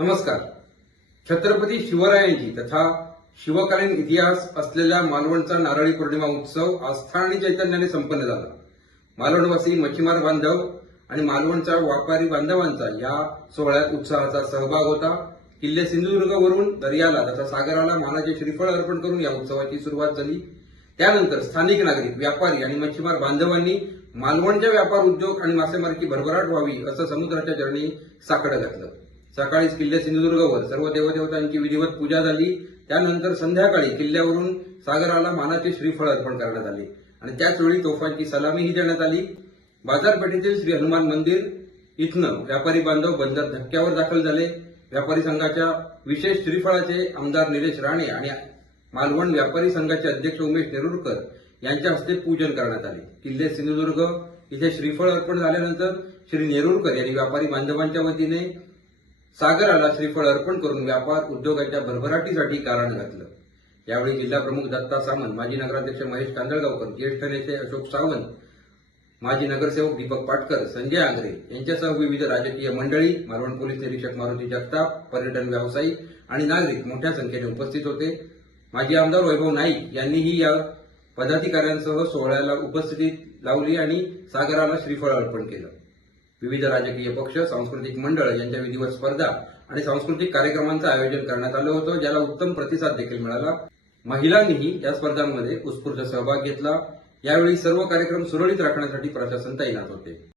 नमस्कार. छत्रपती शिवरायांची तथा शिवकालीन इतिहास असलेल्या मालवणचा नारळी पौर्णिमा उत्सव आस्था आणि चैतन्याने संपन्न झाला. मालवणवासी मच्छीमार बांधव आणि मालवणच्या व्यापारी बांधवांचा या सोहळ्यात उत्साहाचा सहभाग होता. किल्ले सिंधुदुर्गवरून दर्याला तथा सागराला मानाचे श्रीफळ अर्पण करून या उत्सवाची सुरुवात झाली. त्यानंतर स्थानिक नागरिक व्यापारी आणि मच्छीमार बांधवांनी मालवणच्या व्यापार उद्योग आणि मासेमारीची भरभराट व्हावी असं समुद्राच्या चरणी साकडं घातलं. सकाळीच किल्ले सिंधुदुर्गवर सर्व देवदेवतांची विधिवत पूजा झाली. त्यानंतर संध्याकाळी किल्ल्यावरून सागराला मानाचे श्रीफळ अर्पण करण्यात आले. आणि त्याचवेळी तोफांची सलामीही देण्यात आली. बाजारपेठेतील श्री हनुमान मंदिर इथनं व्यापारी बांधव बंदर धक्क्यावर दाखल झाले. व्यापारी संघाच्या विशेष श्रीफळाचे आमदार निलेश राणे आणि मालवण व्यापारी संघाचे अध्यक्ष उमेश नेरुरकर यांच्या हस्ते पूजन करण्यात आले. किल्ले सिंधुदुर्ग इथे श्रीफळ अर्पण झाल्यानंतर श्री नेरुरकर यांनी व्यापारी बांधवांच्या वतीने सागराला श्रीफळ अर्पण करून व्यापार उद्योगाच्या भरभराटीसाठी कारण घातलं. यावेळी जिल्हा प्रमुख दत्ता सामंत माजी नगराध्यक्ष महेश कांदळगावकर ज्येष्ठ नेते अशोक सावंत माजी नगरसेवक दीपक पाटकर संजय आंग्रे यांच्यासह विविध राजकीय मंडळी मालवण पोलीस निरीक्षक मारुती जगताप पर्यटन व्यावसायिक आणि नागरिक मोठ्या संख्येने उपस्थित होते. माजी आमदार वैभव नाईक यांनीही या पदाधिकाऱ्यांसह सोहळ्याला उपस्थिती लावली आणि सागराला श्रीफळ अर्पण केलं. विविध राजकीय पक्ष सांस्कृतिक मंडळ यांच्या विधिवत स्पर्धा आणि सांस्कृतिक कार्यक्रमांचं आयोजन करण्यात आलं होतं ज्याला उत्तम प्रतिसाद देखील मिळाला. महिलांनीही या स्पर्धांमध्ये उत्स्फूर्त सहभाग घेतला. यावेळी सर्व कार्यक्रम सुरळीत राखण्यासाठी प्रशासन तैनात होते.